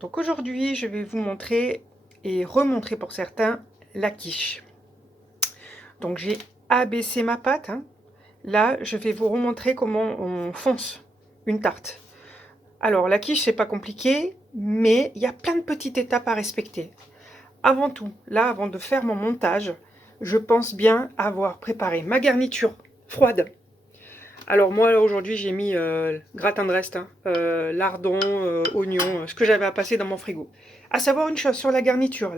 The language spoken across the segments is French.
Donc aujourd'hui, je vais vous montrer et remontrer pour certains la quiche. Donc j'ai abaissé ma pâte, hein. Là, je vais vous remontrer comment on fonce une tarte. Alors la quiche, c'est pas compliqué, mais il y a plein de petites étapes à respecter. Avant tout, là, avant de faire mon montage, je pense bien avoir préparé ma garniture froide. Alors moi aujourd'hui j'ai mis gratin de reste, hein, lardons, oignons, ce que j'avais à passer dans mon frigo. À savoir une chose sur la garniture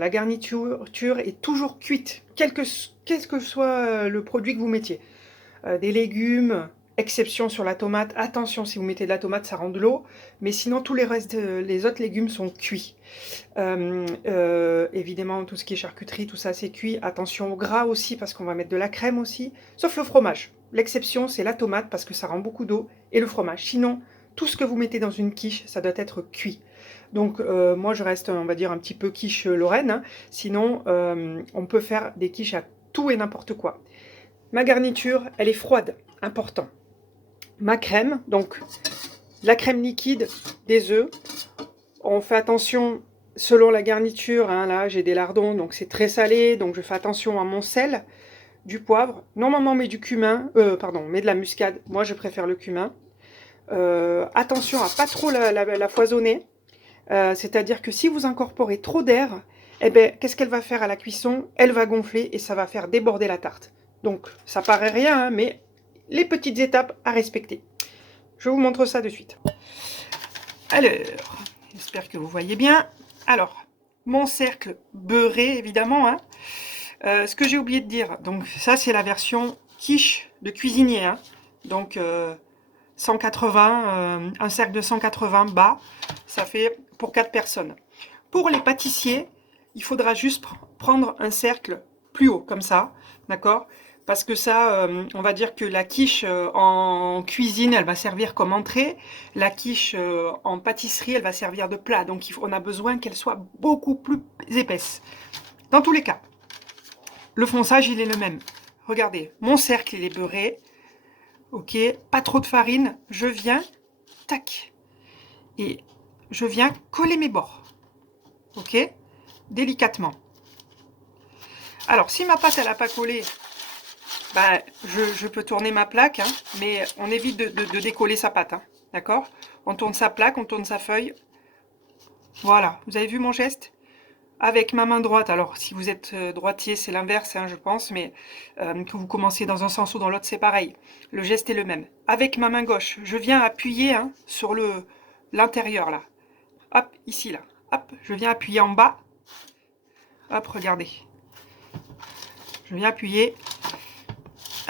est toujours cuite, quel que soit le produit que vous mettiez. Des légumes, exception sur la tomate, attention si vous mettez de la tomate ça rend de l'eau, mais sinon tous les restes, les autres légumes sont cuits. Évidemment tout ce qui est charcuterie, tout ça c'est cuit, attention au gras aussi parce qu'on va mettre de la crème aussi, sauf le fromage. L'exception, c'est la tomate parce que ça rend beaucoup d'eau et le fromage. Sinon, tout ce que vous mettez dans une quiche, ça doit être cuit. Donc, moi, je reste, on va dire, un petit peu quiche Lorraine, hein. Sinon, on peut faire des quiches à tout et n'importe quoi. Ma garniture, elle est froide, important. Ma crème, donc la crème liquide, des œufs. On fait attention selon la garniture, hein, là j'ai des lardons, donc c'est très salé, donc je fais attention à mon sel. Du poivre, normalement on met du cumin, pardon, on met de la muscade, moi je préfère le cumin. Attention à pas trop la foisonner, c'est-à-dire que si vous incorporez trop d'air, eh ben, qu'est-ce qu'elle va faire à la cuisson? Elle va gonfler et ça va faire déborder la tarte. Donc ça paraît rien, hein, mais les petites étapes à respecter. Je vous montre ça de suite. Alors, j'espère que vous voyez bien. Alors, mon cercle beurré évidemment, hein. Ce que j'ai oublié de dire, donc ça c'est la version quiche de cuisinier, hein. Donc 180, un cercle de 180 bas, ça fait pour 4 personnes. Pour les pâtissiers, il faudra juste prendre un cercle plus haut, comme ça, d'accord? Parce que ça, on va dire que la quiche en cuisine, elle va servir comme entrée. La quiche en pâtisserie, elle va servir de plat. Donc on a besoin qu'elle soit beaucoup plus épaisse. Dans tous les cas, le fonçage, il est le même. Regardez, mon cercle, il est beurré. Ok, pas trop de farine. Je viens, tac, et je viens coller mes bords. Ok, délicatement. Alors, si ma pâte, elle n'a pas collé, bah, je peux tourner ma plaque, hein, mais on évite de décoller sa pâte. Hein, d'accord? On tourne sa plaque, on tourne sa feuille. Voilà, vous avez vu mon geste? Avec ma main droite, alors si vous êtes droitier, c'est l'inverse, hein, je pense, mais que vous commencez dans un sens ou dans l'autre, c'est pareil. Le geste est le même. Avec ma main gauche, je viens appuyer, hein, sur l'intérieur, là. Hop, ici, là. Hop, je viens appuyer en bas. Hop, regardez. Je viens appuyer.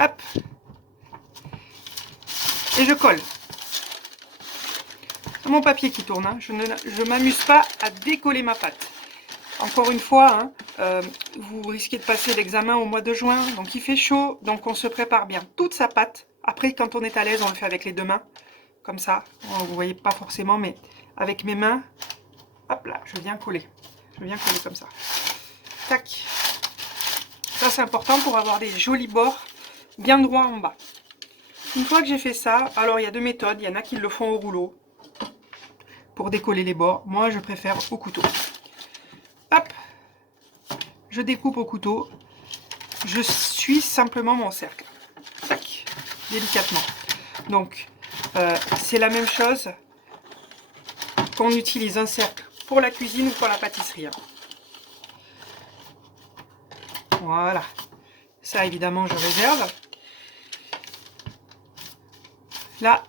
Hop. Et je colle. C'est mon papier qui tourne, hein. Je ne m'amuse pas à décoller ma pâte. Encore une fois, hein, vous risquez de passer l'examen au mois de juin, donc il fait chaud, donc on se prépare bien toute sa pâte. Après, quand on est à l'aise, on le fait avec les deux mains, comme ça. Vous voyez pas forcément, mais avec mes mains, hop là, je viens coller. Je viens coller comme ça. Tac. Ça, c'est important pour avoir des jolis bords bien droits en bas. Une fois que j'ai fait ça, alors il y a deux méthodes. Il y en a qui le font au rouleau pour décoller les bords. Moi, je préfère au couteau. Hop, je découpe au couteau, je suis simplement mon cercle, tac, délicatement. Donc, c'est la même chose qu'on utilise un cercle pour la cuisine ou pour la pâtisserie. Voilà, ça évidemment je réserve. Là,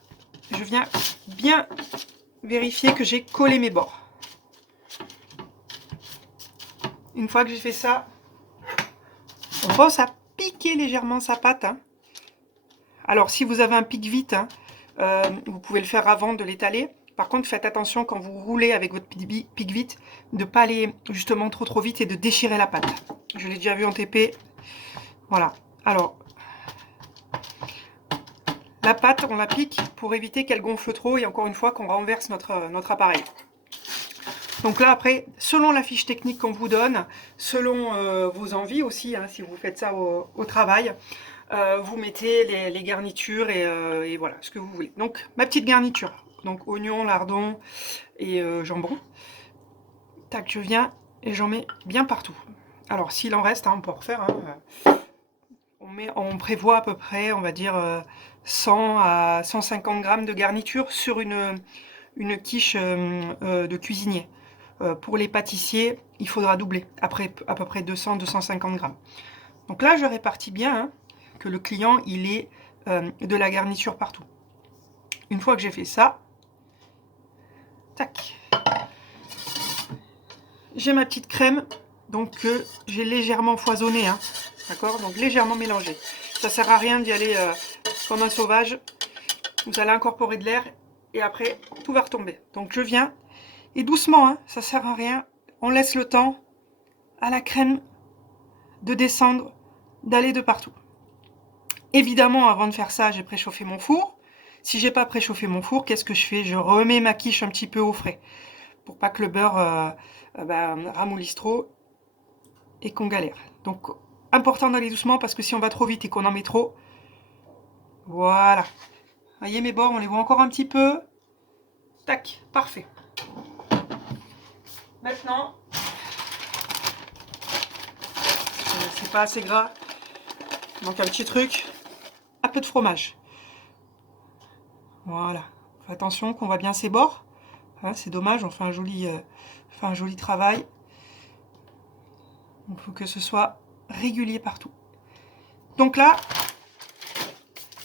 je viens bien vérifier que j'ai collé mes bords. Une fois que j'ai fait ça, on pense à piquer légèrement sa pâte, hein. Alors, si vous avez un pique-vite, hein, vous pouvez le faire avant de l'étaler. Par contre, faites attention quand vous roulez avec votre pique-vite, de ne pas aller justement trop vite et de déchirer la pâte. Je l'ai déjà vu en TP. Voilà. Alors, la pâte, on la pique pour éviter qu'elle gonfle trop et encore une fois qu'on renverse notre appareil. Donc là, après, selon la fiche technique qu'on vous donne, selon vos envies aussi, hein, si vous faites ça au travail, vous mettez les garnitures et voilà, ce que vous voulez. Donc, ma petite garniture. Donc, oignon, lardon et jambon. Tac, je viens et j'en mets bien partout. Alors, s'il en reste, hein, on peut en refaire. Hein. On prévoit à peu près, on va dire, 100 à 150 grammes de garniture sur une quiche de cuisinier. Pour les pâtissiers, il faudra doubler, après à peu près 200-250 grammes. Donc là, je répartis bien, hein, que le client, il ait de la garniture partout. Une fois que j'ai fait ça, tac, j'ai ma petite crème, donc que j'ai légèrement foisonnée, hein, d'accord, donc légèrement mélangée. Ça sert à rien d'y aller comme un sauvage. Vous allez incorporer de l'air et après tout va retomber. Donc je viens et doucement, hein, ça sert à rien. On laisse le temps à la crème de descendre, d'aller de partout. Évidemment, avant de faire ça, j'ai préchauffé mon four. Si j'ai pas préchauffé mon four, qu'est-ce que je fais? Je remets ma quiche un petit peu au frais pour pas que le beurre ramollisse trop et qu'on galère. Donc, important d'aller doucement parce que si on va trop vite et qu'on en met trop, voilà. Vous voyez mes bords, on les voit encore un petit peu. Tac, parfait. Maintenant, c'est pas assez gras, donc un petit truc, un peu de fromage. Voilà. Fais attention qu'on voit bien ses bords. Hein, c'est dommage, on fait un joli travail. Il faut que ce soit régulier partout. Donc là,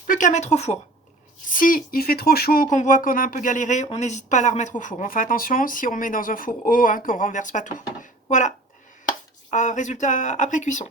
plus qu'à mettre au four. Si il fait trop chaud, qu'on voit qu'on a un peu galéré, on n'hésite pas à la remettre au four. On fait attention si on met dans un four haut, hein, qu'on renverse pas tout. Voilà. Résultat après cuisson.